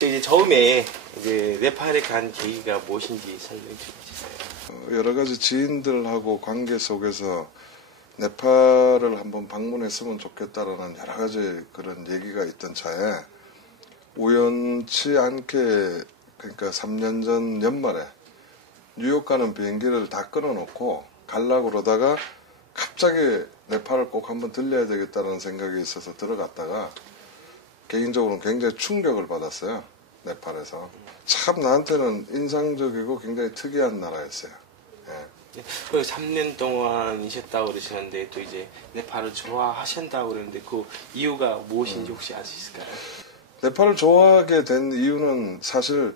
이제 처음에 이제 네팔에 간 계기가 무엇인지 설명해 주세요. 여러 가지 지인들하고 관계 속에서 네팔을 한번 방문했으면 좋겠다라는 여러 가지 그런 얘기가 있던 차에 우연치 않게 그러니까 3년 전 연말에 뉴욕 가는 비행기를 다 끊어놓고 가려고 그러다가 갑자기 네팔을 꼭 한번 들려야 되겠다는 생각이 있어서 들어갔다가 개인적으로는 굉장히 충격을 받았어요. 네팔에서. 참 나한테는 인상적이고 굉장히 특이한 나라였어요. 예. 그 3년 동안이셨다고 그러시는데 또 이제 네팔을 좋아하신다고 그러는데 그 이유가 무엇인지 혹시 알 수 있을까요? 네팔을 좋아하게 된 이유는 사실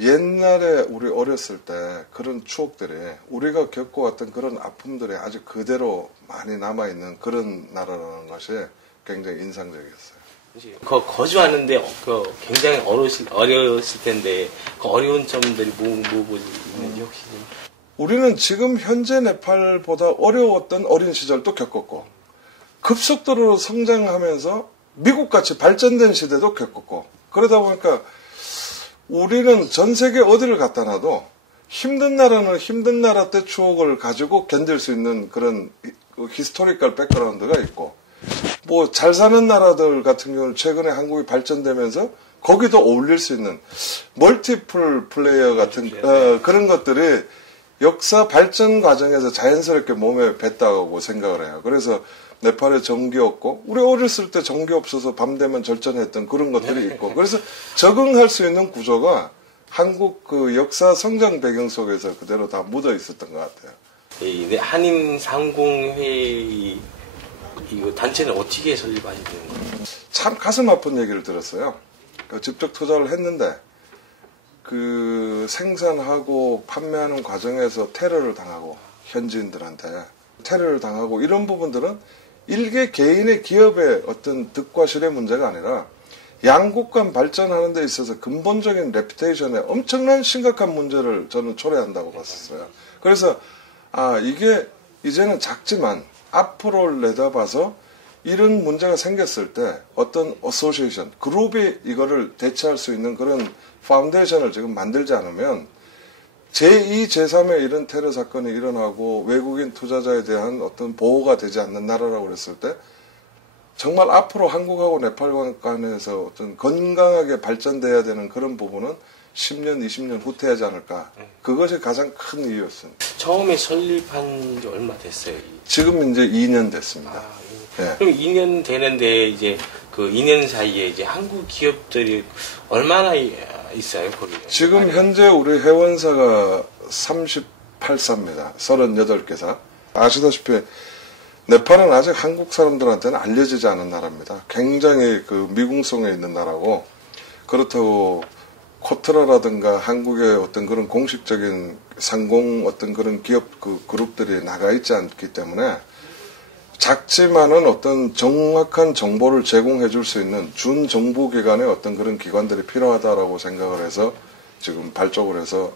옛날에 우리 어렸을 때 그런 추억들이 우리가 겪어왔던 그런 아픔들이 아주 그대로 많이 남아있는 그런 나라라는 것이 굉장히 인상적이었어요. 거주하는데 굉장히 어려웠을 텐데 그 어려운 점들이 뭐 있는지 혹시 좀. 우리는 지금 현재 네팔보다 어려웠던 어린 시절도 겪었고 급속도로 성장하면서 미국같이 발전된 시대도 겪었고 그러다 보니까 우리는 전 세계 어디를 갖다 놔도 힘든 나라는 힘든 나라 때 추억을 가지고 견딜 수 있는 그런 히스토리컬 백그라운드가 있고 뭐 잘 사는 나라들 같은 경우는 최근에 한국이 발전되면서 거기도 어울릴 수 있는 멀티플 플레이어 같은 그런 것들이 역사 발전 과정에서 자연스럽게 몸에 뱄다고 생각을 해요. 그래서 네팔에 전기 없고 우리 어렸을 때 전기 없어서 밤 되면 절전했던 그런 것들이 있고 그래서 적응할 수 있는 구조가 한국 그 역사 성장 배경 속에서 그대로 다 묻어 있었던 것 같아요. 한인 상공회의 이 단체는 어떻게 설립하시게 된 거예요? 참 가슴 아픈 얘기를 들었어요. 직접 투자를 했는데 그 생산하고 판매하는 과정에서 테러를 당하고 현지인들한테 테러를 당하고 이런 부분들은 일개 개인의 기업의 어떤 득과 실의 문제가 아니라 양국 간 발전하는 데 있어서 근본적인 레퓨테이션에 엄청난 심각한 문제를 저는 초래한다고 봤었어요. 그래서 이게 이제는 작지만 앞으로 내다봐서 이런 문제가 생겼을 때 어떤 어소시에이션, 그룹이 이거를 대체할 수 있는 그런 파운데이션을 지금 만들지 않으면 제2, 제3의 이런 테러 사건이 일어나고 외국인 투자자에 대한 어떤 보호가 되지 않는 나라라고 그랬을 때 정말 앞으로 한국하고 네팔 간에서 어떤 건강하게 발전돼야 되는 그런 부분은 10년, 20년 후퇴하지 않을까. 그것이 가장 큰 이유였습니다. 처음에 설립한 지 얼마 됐어요? 지금 이제 2년 됐습니다. 네. 그럼 2년 되는데 이제 그 2년 사이에 이제 한국 기업들이 얼마나 있어요, 거기? 지금 현재 우리 회원사가 38사입니다. 38개사. 아시다시피 네팔은 아직 한국 사람들한테는 알려지지 않은 나라입니다. 굉장히 그 미궁성에 있는 나라고 그렇다고 코트라라든가 한국의 어떤 그런 공식적인 상공 어떤 그런 기업 그 그룹들이 나가 있지 않기 때문에 작지만은 어떤 정확한 정보를 제공해 줄 수 있는 준정보기관의 어떤 그런 기관들이 필요하다라고 생각을 해서 지금 발족을 해서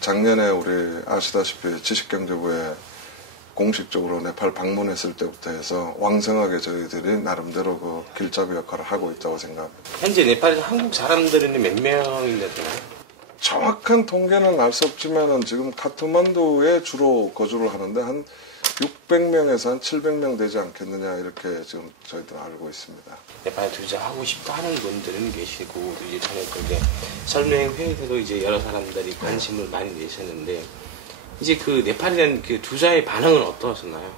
작년에 우리 아시다시피 지식경제부에 공식적으로 네팔 방문했을 때부터 해서 왕성하게 저희들이 나름대로 그 길잡이 역할을 하고 있다고 생각합니다. 현재 네팔에서 한국 사람들은 몇 명이나 되나요? 정확한 통계는 알 수 없지만은 지금 카트만두에 주로 거주를 하는데 한 600명에서 한 700명 되지 않겠느냐 이렇게 지금 저희들 알고 있습니다. 네팔에 투자하고 싶다 하는 분들은 계시고 이제 전에 그게 설명회에도 이제 여러 사람들이 관심을 많이 내셨는데 이제 그 네팔에 대한 그 투자의 반응은 어떠셨나요?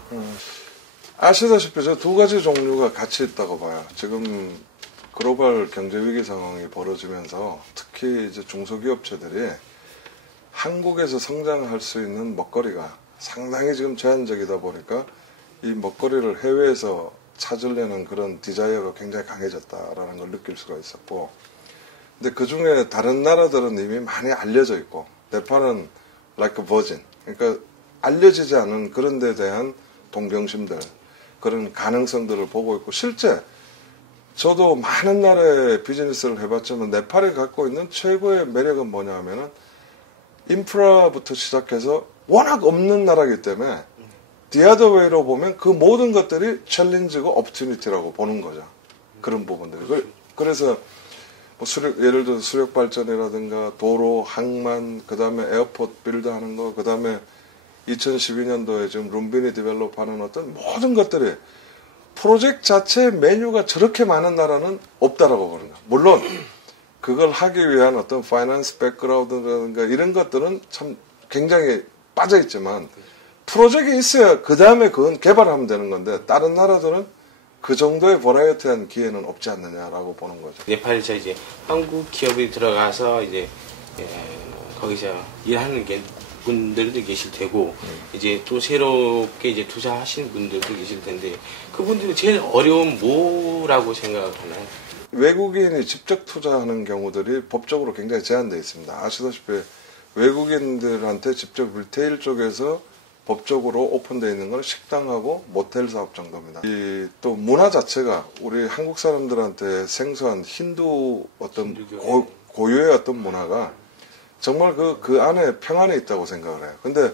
아시다시피 저 두 가지 종류가 같이 있다고 봐요. 지금 글로벌 경제 위기 상황이 벌어지면서 특히 이제 중소기업체들이 한국에서 성장할 수 있는 먹거리가 상당히 지금 제한적이다 보니까 이 먹거리를 해외에서 찾으려는 그런 디자이어가 굉장히 강해졌다라는 걸 느낄 수가 있었고, 근데 그 중에 다른 나라들은 이미 많이 알려져 있고, 네팔은 like a virgin, 그러니까 알려지지 않은 그런 데 대한 동경심들, 그런 가능성들을 보고 있고, 실제 저도 많은 나라의 비즈니스를 해봤지만 네팔이 갖고 있는 최고의 매력은 뭐냐 하면은 인프라부터 시작해서 워낙 없는 나라이기 때문에 the other way로 보면 그 모든 것들이 챌린지고 opportunity라고 보는 거죠. 그런 부분들이. 그래서 뭐 예를 들어서 수력 발전이라든가 도로, 항만, 그 다음에 에어포트 빌드하는 거, 그 다음에 2012년도에 지금 룸비니 디벨롭하는 어떤 모든 것들이 프로젝트 자체의 메뉴가 저렇게 많은 나라는 없다라고 보는 거예요. 물론 그걸 하기 위한 어떤 파이낸스 백그라운드라든가 이런 것들은 참 굉장히 빠져 있지만 프로젝트가 있어야 그 다음에 그건 개발하면 되는 건데 다른 나라들은 그 정도의 버라이어티한 기회는 없지 않느냐라고 보는 거죠. 네팔에서 이제 한국 기업이 들어가서 이제 거기서 일하는 분들도 계실 테고 이제 또 새롭게 이제 투자하시는 분들도 계실 텐데 그분들이 제일 어려운 뭐라고 생각하나요? 외국인이 직접 투자하는 경우들이 법적으로 굉장히 제한되어 있습니다. 아시다시피 외국인들한테 직접 리테일 쪽에서 법적으로 오픈되어 있는 건 식당하고 모텔 사업 정도입니다. 이 또 문화 자체가 우리 한국 사람들한테 생소한 힌두 어떤 고유의 어떤 문화가 정말 그 안에 평안에 있다고 생각을 해요. 근데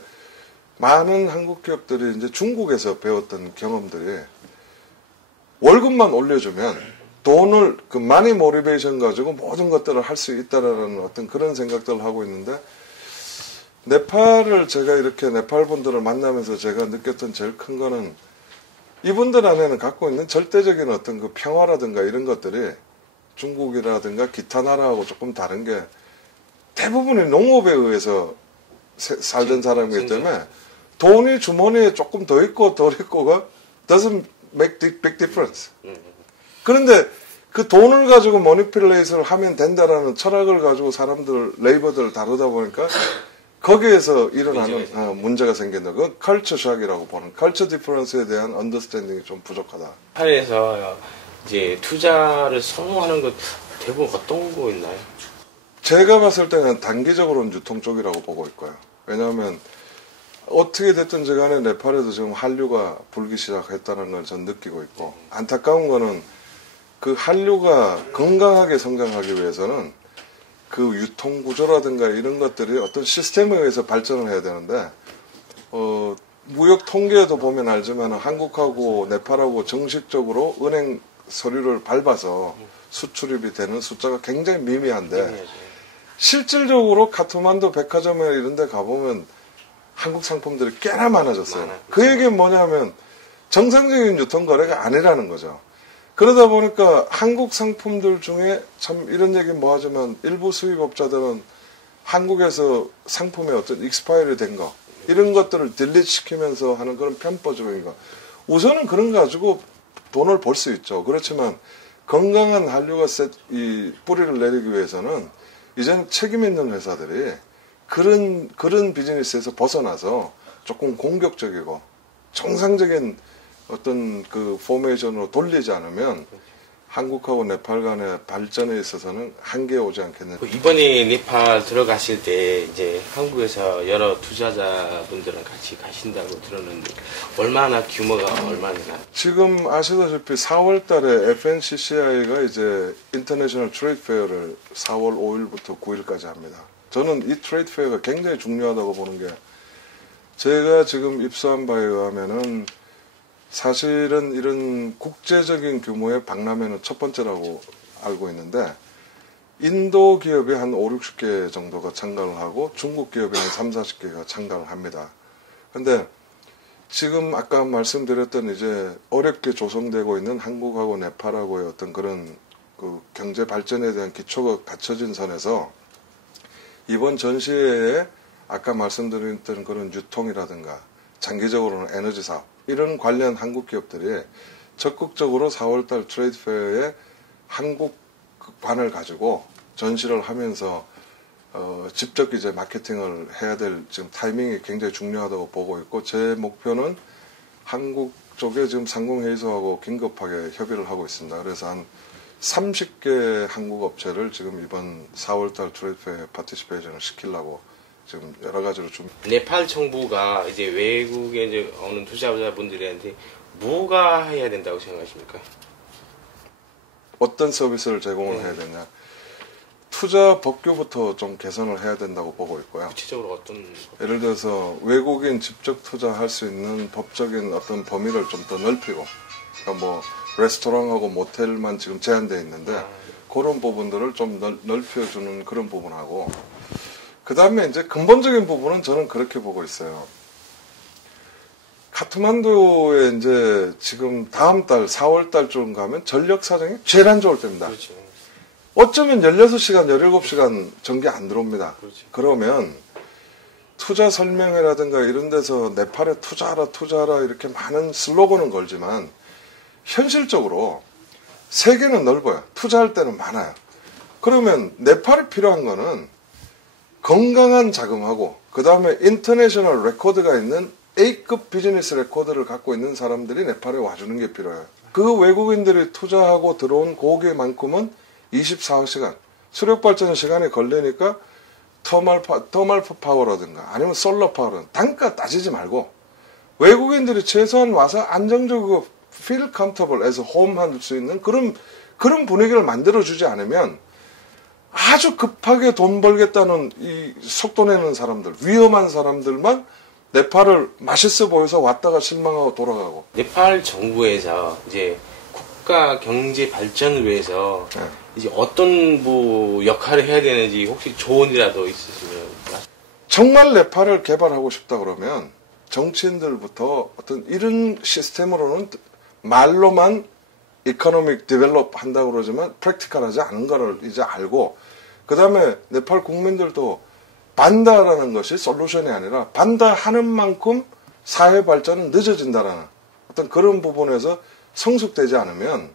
많은 한국 기업들이 이제 중국에서 배웠던 경험들이 월급만 올려주면 돈을 그 마니 모티베이션 가지고 모든 것들을 할 수 있다라는 어떤 그런 생각들을 하고 있는데 네팔을 제가 이렇게 네팔 분들을 만나면서 제가 느꼈던 제일 큰 거는 이분들 안에는 갖고 있는 절대적인 어떤 그 평화라든가 이런 것들이 중국이라든가 기타 나라하고 조금 다른 게 대부분이 농업에 의해서 살던 사람이기 때문에 돈이 주머니에 조금 더 있고 덜 있고가 doesn't make big difference. 그런데 그 돈을 가지고 머니플레이스를 하면 된다라는 철학을 가지고 사람들, 레이버들을 다루다 보니까 거기에서 일어나는 문제가 생긴다. 그건 컬처 샥이라고 보는 컬처 디퍼런스에 대한 언더스탠딩이 좀 부족하다. 네팔에서 이제 투자를 선호하는 것 대부분 어떤 거 있나요? 제가 봤을 때는 단기적으로는 유통 쪽이라고 보고 있고요. 왜냐하면 어떻게 됐든지 간에 네팔에도 지금 한류가 불기 시작했다는 걸 전 느끼고 있고 안타까운 거는 그 한류가 건강하게 성장하기 위해서는 그 유통 구조라든가 이런 것들이 어떤 시스템에 의해서 발전을 해야 되는데 무역 통계에도 보면 알지만 한국하고 네팔하고 정식적으로 은행 서류를 밟아서 수출입이 되는 숫자가 굉장히 미미한데 실질적으로 카트만두 백화점에 이런 데 가보면 한국 상품들이 꽤나 많아졌어요. 그 얘기는 뭐냐면 정상적인 유통 거래가 아니라는 거죠. 그러다 보니까 한국 상품들 중에 참 이런 얘기 뭐 하지만 일부 수입업자들은 한국에서 상품의 어떤 익스파이리 된 거 이런 것들을 딜리트 시키면서 하는 그런 편법적인 거 우선은 그런 거 가지고 돈을 벌 수 있죠. 그렇지만 건강한 한류가 이 뿌리를 내리기 위해서는 이제는 책임 있는 회사들이 그런 비즈니스에서 벗어나서 조금 공격적이고 정상적인 어떤 그 포메이션으로 돌리지 않으면 한국하고 네팔 간의 발전에 있어서는 한계에 오지 않겠는가. 이번에 네팔 들어가실 때 이제 한국에서 여러 투자자분들랑 같이 가신다고 들었는데 얼마나 규모가 얼마나? 지금 아시다시피 4월 달에 FNCCI가 이제 인터내셔널 트레이드 페어를 4월 5일부터 9일까지 합니다. 저는 이 트레이드 페어가 굉장히 중요하다고 보는 게 제가 지금 입수한 바에 의하면은 사실은 이런 국제적인 규모의 박람회는 첫 번째라고 알고 있는데 인도 기업이 한 5, 60개 정도가 참가를 하고 중국 기업이 한 3, 40개가 참가를 합니다. 근데 지금 아까 말씀드렸던 이제 어렵게 조성되고 있는 한국하고 네팔하고의 어떤 그런 그 경제 발전에 대한 기초가 갖춰진 선에서 이번 전시회에 아까 말씀드렸던 그런 유통이라든가 장기적으로는 에너지 사업 이런 관련 한국 기업들이 적극적으로 4월달 트레이드 페어에 한국관을 가지고 전시를 하면서 직접 이제 마케팅을 해야 될 지금 타이밍이 굉장히 중요하다고 보고 있고 제 목표는 한국 쪽에 지금 상공회의소하고 긴급하게 협의를 하고 있습니다. 그래서 한 30개 한국 업체를 지금 이번 4월달 트레이드 페어에 파티시페이션을 시키려고 지금 여러 가지로 좀. 네팔 정부가 이제 외국에 이제 오는 투자자분들한테 뭐가 해야 된다고 생각하십니까? 어떤 서비스를 제공을 해야 되냐. 투자 법규부터 좀 개선을 해야 된다고 보고 있고요. 구체적으로 어떤 예를 들어서 외국인 직접 투자할 수 있는 법적인 어떤 범위를 좀 더 넓히고, 그러니까 뭐 레스토랑하고 모텔만 지금 제한되어 있는데 그런 부분들을 좀 넓혀주는 그런 부분하고, 그 다음에 이제 근본적인 부분은 저는 그렇게 보고 있어요. 카트만두에 이제 지금 다음 달 4월 달쯤 가면 전력 사정이 제일 안 좋을 때입니다. 그렇죠. 어쩌면 16시간, 17시간 전기 안 들어옵니다. 그렇죠. 그러면 투자 설명회라든가 이런 데서 네팔에 투자하라 이렇게 많은 슬로건은 걸지만 현실적으로 세계는 넓어요. 투자할 때는 많아요. 그러면 네팔이 필요한 거는 건강한 자금하고 그 다음에 인터내셔널 레코드가 있는 A급 비즈니스 레코드를 갖고 있는 사람들이 네팔에 와주는 게 필요해요. 그 외국인들이 투자하고 들어온 고기만큼은 24시간 수력발전 시간이 걸리니까 터멀 파워라든가 아니면 솔러 파워라든가 단가 따지지 말고 외국인들이 최소한 와서 안정적으로 feel comfortable as home 할 수 있는 그런 분위기를 만들어주지 않으면 아주 급하게 돈 벌겠다는 이 속도 내는 사람들, 위험한 사람들만 네팔을 맛있어 보여서 왔다가 실망하고 돌아가고. 네팔 정부에서 이제 국가 경제 발전을 위해서 네. 이제 어떤 뭐 역할을 해야 되는지 혹시 조언이라도 있으시면. 정말 네팔을 개발하고 싶다 그러면 정치인들부터 어떤 이런 시스템으로는 말로만 이코노믹 디벨롭 한다고 그러지만 프랙티컬하지 않은 거를 이제 알고, 그 다음에 네팔 국민들도 반다라는 것이 솔루션이 아니라 반다하는 만큼 사회 발전은 늦어진다라는 어떤 그런 부분에서 성숙되지 않으면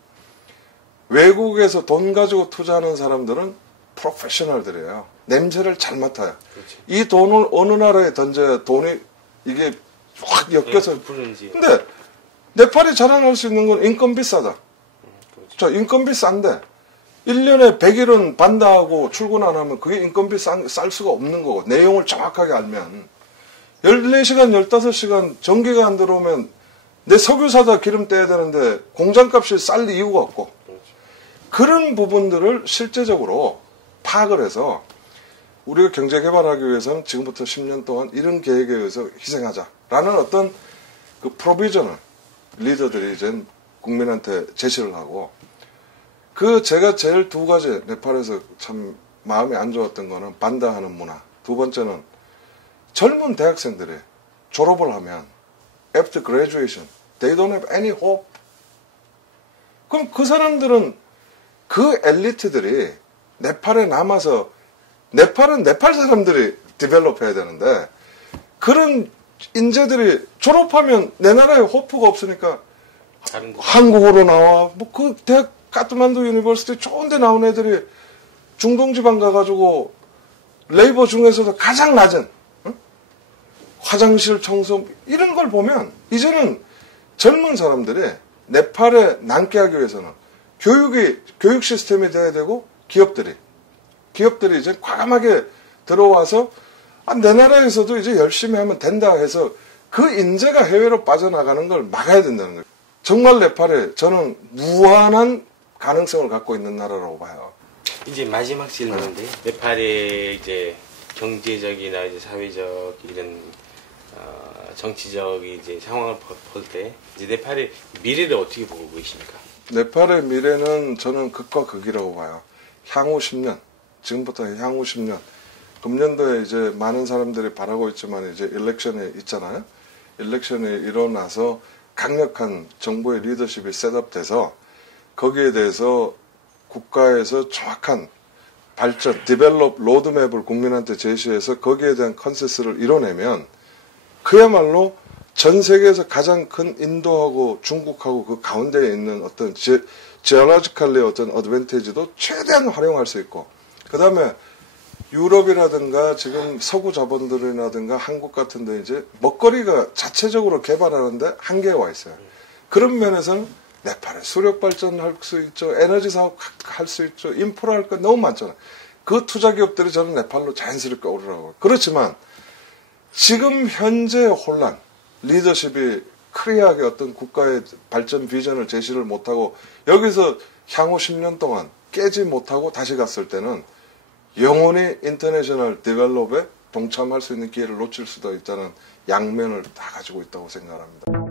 외국에서 돈 가지고 투자하는 사람들은 프로페셔널들이에요. 냄새를 잘 맡아요. 그렇지. 이 돈을 어느 나라에 던져야 돈이 이게 확 엮여서. 부르는지. 근데 네팔이 자랑할 수 있는 건 인건비 싸다. 그렇죠. 자, 인건비 싼데 1년에 100일은 반다하고 출근 안 하면 그게 인건비 쌀 수가 없는 거고, 내용을 정확하게 알면 14시간 15시간 전기가 안 들어오면 내 석유 사다 기름 떼야 되는데 공장값이 쌀 이유가 없고, 그런 부분들을 실제적으로 파악을 해서 우리가 경제 개발하기 위해서는 지금부터 10년 동안 이런 계획에 의해서 희생하자라는 어떤 그 프로비전을 리더들이 이제 국민한테 제시를 하고, 제가 제일 두 가지 네팔에서 참 마음이 안 좋았던 거는 반다하는 문화, 두 번째는 젊은 대학생들이 졸업을 하면 after graduation they don't have any hope. 그럼 그 사람들은, 그 엘리트들이 네팔에 남아서, 네팔은 네팔 사람들이 디벨롭 해야 되는데 그런 인재들이 졸업하면 내 나라에 호프가 없으니까 한국으로 나와. 뭐 그 대학 카트만두 유니버시티 좋은 데 나온 애들이 중동지방 가가지고 레이버 중에서도 가장 낮은 화장실 청소 이런 걸 보면 이제는 젊은 사람들이 네팔에 남게 하기 위해서는 교육 시스템이 돼야 되고, 기업들이 이제 과감하게 들어와서 내 나라에서도 이제 열심히 하면 된다 해서 그 인재가 해외로 빠져나가는 걸 막아야 된다는 거예요. 정말 네팔에 저는 무한한 가능성을 갖고 있는 나라라고 봐요. 이제 마지막 질문인데, 네팔의 이제 경제적이나 이제 사회적 이런 정치적 이제 상황을 볼 때 이제 네팔의 미래를 어떻게 보고 계십니까? 네팔의 미래는 저는 극과 극이라고 봐요. 향후 10년, 지금부터 향후 10년. 금년도에 이제 많은 사람들이 바라고 있지만 이제 일렉션이 있잖아요. 일렉션이 일어나서 강력한 정부의 리더십이 셋업돼서 거기에 대해서 국가에서 정확한 발전, 디벨롭 로드맵을 국민한테 제시해서 거기에 대한 컨센서스를 이뤄내면 그야말로 전 세계에서 가장 큰 인도하고 중국하고 그 가운데에 있는 어떤 지오로지컬리 어떤 어드밴티지도 최대한 활용할 수 있고, 그 다음에 유럽이라든가 지금 서구 자본들이라든가 한국 같은 데 이제 먹거리가 자체적으로 개발하는데 한계에 와 있어요. 그런 면에서는 네팔에 수력 발전할 수 있죠. 에너지 사업 할 수 있죠. 인프라 할 거 너무 많잖아요. 그 투자 기업들이 저는 네팔로 자연스럽게 오르라고. 그렇지만 지금 현재 혼란, 리더십이 클리어하게 어떤 국가의 발전 비전을 제시를 못하고 여기서 향후 10년 동안 깨지 못하고 다시 갔을 때는 영원히 인터내셔널 디벨롭에 동참할 수 있는 기회를 놓칠 수도 있다는 양면을 다 가지고 있다고 생각합니다.